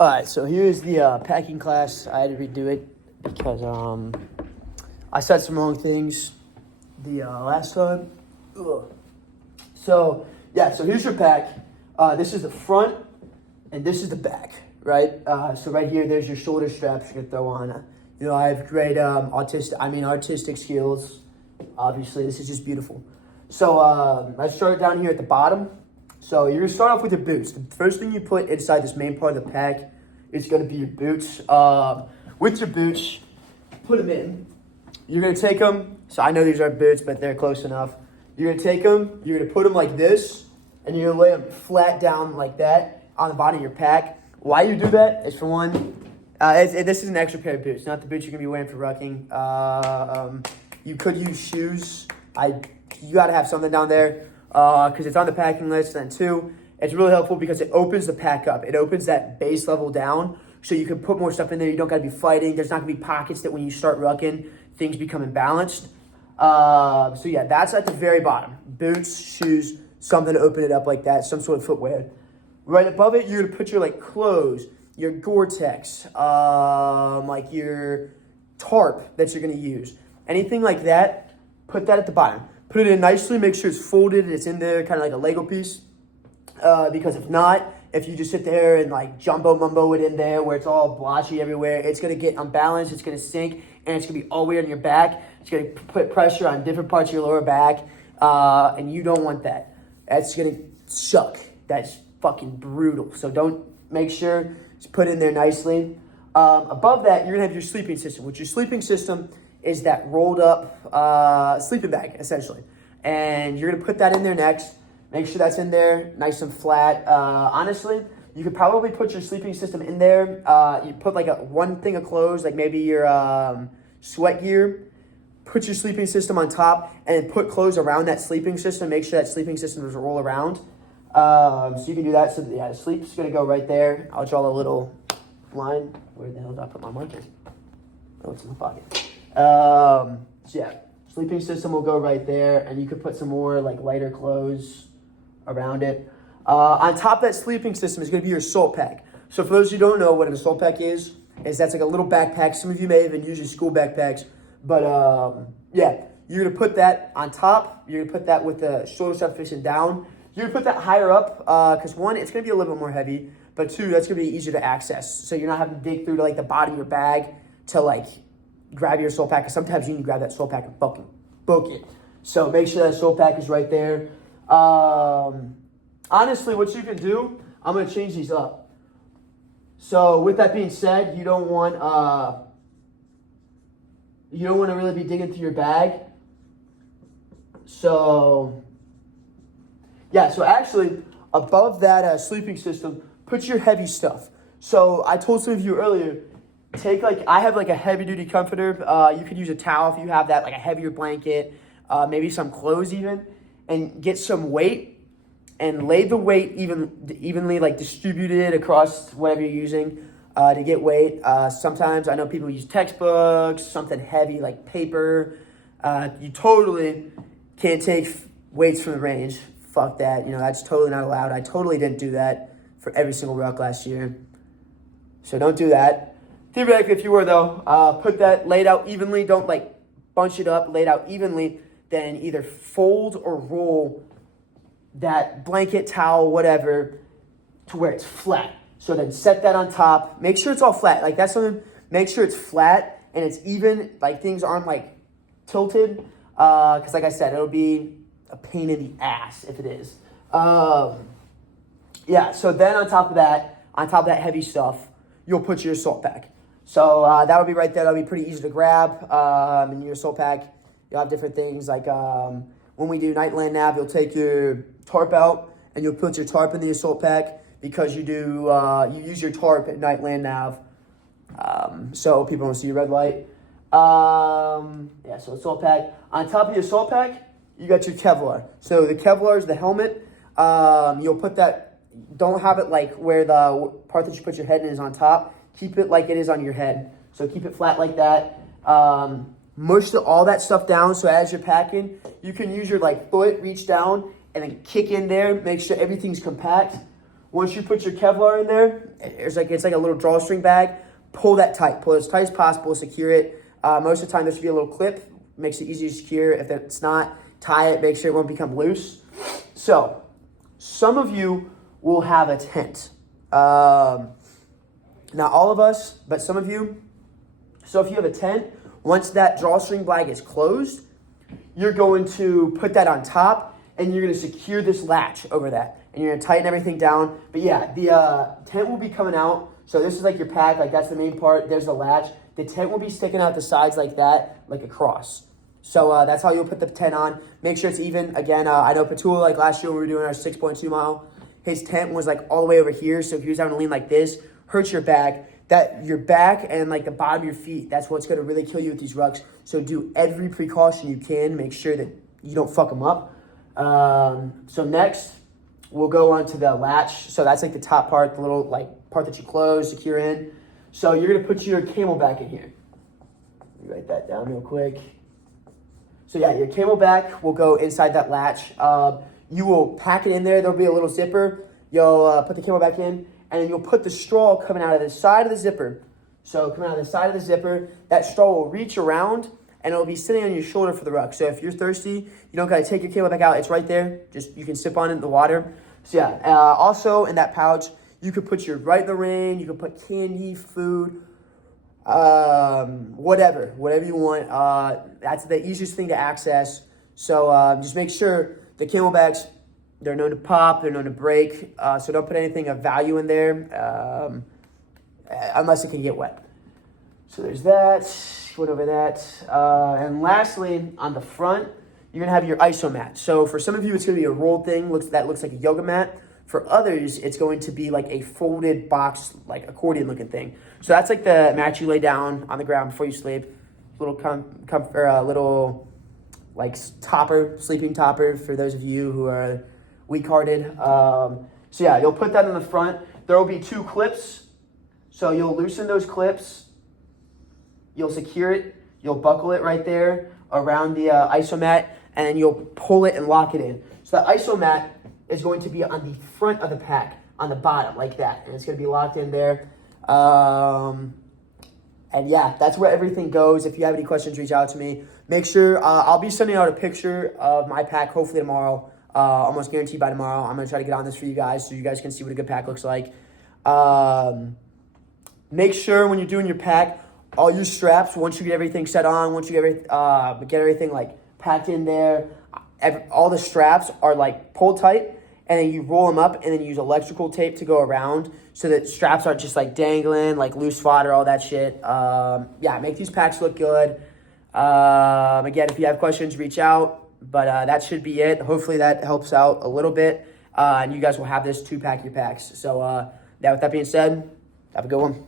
All right, so here's the packing class. I had to redo it because I said some wrong things the last time. Ugh. So here's your pack. This is the front, and this is the back, right? So right here, there's your shoulder straps you can throw on. You know, I have great artistic skills. Obviously, this is just beautiful. So let's start down here at the bottom. So you're gonna start off with your boots. The first thing you put inside this main part of the pack is gonna be your boots. With your boots, put them in. You're gonna take them. So I know these aren't boots, but they're close enough. You're gonna take them. You're gonna put them like this, and you're gonna lay them flat down like that on the bottom of your pack. Why you do that is for one. This is an extra pair of boots, not the boots you're gonna be wearing for rucking. You could use shoes. You gotta have something down there because it's on the packing list. And two, it's really helpful because it opens the pack up. It opens that base level down so you can put more stuff in there. You don't gotta be fighting. There's not gonna be pockets that when you start rucking, things become imbalanced. So yeah, that's at the very bottom. Boots, shoes, something to open it up like that, some sort of footwear. Right above it, you're gonna put your clothes, your Gore-Tex, like your tarp that you're gonna use. Anything like that, put that at the bottom. Put it in nicely, make sure it's folded, it's in there, kind of like a Lego piece. Because if not, if you just sit there and jumbo mumbo it in there where it's all blotchy everywhere, it's gonna get unbalanced, it's gonna sink, and it's gonna be all weird on your back. It's gonna put pressure on different parts of your lower back, and you don't want that. That's gonna suck. That's fucking brutal. So make sure it's put in there nicely. Above that, you're gonna have your sleeping system, which your sleeping system is that rolled up sleeping bag, essentially. And you're gonna put that in there next. Make sure that's in there, nice and flat. Honestly, you could probably put your sleeping system in there. You put one thing of clothes, like maybe your sweat gear. Put your sleeping system on top and then put clothes around that sleeping system. Make sure that sleeping system is roll around. So you can do that. So yeah, the sleep's gonna go right there. I'll draw a little line. Where the hell did I put my marker? Oh, it's in the pocket. So yeah, sleeping system will go right there, and you could put some more lighter clothes around it. On top of that sleeping system is gonna be your assault pack. So for those who don't know what an assault pack is that's like a little backpack. Some of you may even use your school backpacks. But yeah, you're gonna put that on top. You're gonna put that with the shoulder strap facing down. You're gonna put that higher up because one, it's gonna be a little bit more heavy, but two, that's gonna be easier to access. So you're not having to dig through to the bottom of your bag to grab your assault pack. Because sometimes you need to grab that assault pack and fucking book it. So make sure that assault pack is right there. Honestly, what you can do, I'm gonna change these up. So with that being said, you don't want to really be digging through your bag. So, yeah, so actually, above that sleeping system, put your heavy stuff. So I told some of you earlier, take I have a heavy duty comforter. You could use a towel if you have that, a heavier blanket, maybe some clothes even, and get some weight and lay the weight evenly, distribute it across whatever you're using. To get weight. Sometimes I know people use textbooks, something heavy like paper. You totally can't take weights from the range. Fuck that. That's totally not allowed. I totally didn't do that for every single ruck last year. So don't do that. Theoretically, if you were though, put that laid out evenly. Don't bunch it up, laid out evenly. Then either fold or roll that blanket, towel, whatever, to where it's flat. So then set that on top. Make sure it's all flat. That's something. Make sure it's flat and it's even. Things aren't tilted. Because like I said, it'll be a pain in the ass if it is. Yeah. So then on top of that heavy stuff, you'll put your assault pack. So that'll be right there. That'll be pretty easy to grab. In your assault pack, you'll have different things when we do Nightland Nav, you'll take your tarp out and you'll put your tarp in the assault pack. Because you use your tarp at Nightland Nav, so people don't see your red light. Yeah, so assault pack. On top of your assault pack, you got your Kevlar. So the Kevlar is the helmet. You'll put that. Don't have it where the part that you put your head in is on top. Keep it like it is on your head. So keep it flat like that. Mush all that stuff down. So as you're packing, you can use your foot, reach down, and then kick in there. Make sure everything's compact. Once you put your Kevlar in there, it's like a little drawstring bag. Pull that tight. Pull it as tight as possible. Secure it. Most of the time, there should be a little clip. Makes it easy to secure. If it's not, tie it. Make sure it won't become loose. So, some of you will have a tent. Not all of us, but some of you. So, if you have a tent, once that drawstring bag is closed, you're going to put that on top, and you're going to secure this latch over that. And you're going to tighten everything down. But yeah, the tent will be coming out. So this is like your pack, like that's the main part. There's the latch. The tent will be sticking out the sides like that, like a cross. So that's how you'll put the tent on. Make sure it's even. Again, I know Petula, like last year when we were doing our 6.2 mile, his tent was like all the way over here. So if he was having to lean like this, hurts your back. That your back and like the bottom of your feet, that's what's going to really kill you with these rucks. So do every precaution you can. Make sure that you don't fuck them up. So next, we'll go on to the latch. So that's like the top part, the little like part that you close, secure in. So you're going to put your Camelback in here. Let me write that down real quick. So yeah, your Camelback will go inside that latch. You will pack it in there. There'll be a little zipper. You'll put the Camelback in, and then you'll put the straw coming out of the side of the zipper. So coming out of the side of the zipper, that straw will reach around, and it'll be sitting on your shoulder for the ruck. So if you're thirsty, you don't gotta take your Camelback out. It's right there. Just you can sip on it in the water. So yeah. Also in that pouch, you could put your Right in the Rain. You could put candy, food, whatever you want. That's the easiest thing to access. So just make sure the Camelbacks, they're known to pop, they're known to break. So don't put anything of value in there unless it can get wet. So there's that. Went over that. And lastly, on the front, you're gonna have your iso mat. So for some of you, it's gonna be a rolled thing. That looks like a yoga mat. For others, it's going to be like a folded box, like accordion looking thing. So that's like the mat you lay down on the ground before you sleep. Little little like topper, sleeping topper for those of you who are weak-hearted. So yeah, you'll put that in the front. There will be 2 clips. So you'll loosen those clips. You'll secure it. You'll buckle it right there around the iso mat, and then you'll pull it and lock it in. So the iso mat is going to be on the front of the pack, on the bottom, like that. And it's going to be locked in there. And yeah, that's where everything goes. If you have any questions, reach out to me. Make sure, I'll be sending out a picture of my pack hopefully tomorrow. Almost guaranteed by tomorrow. I'm going to try to get on this for you guys so you guys can see what a good pack looks like. Make sure when you're doing your pack, all your straps, once you get everything set on, once you get everything like packed in there, all the straps are like pulled tight, and then you roll them up and then use electrical tape to go around so that straps aren't just like dangling, like loose fodder, all that shit. Yeah, make these packs look good. Again, if you have questions, reach out, but that should be it. Hopefully that helps out a little bit, and you guys will have this to pack your packs. So with that being said, have a good one.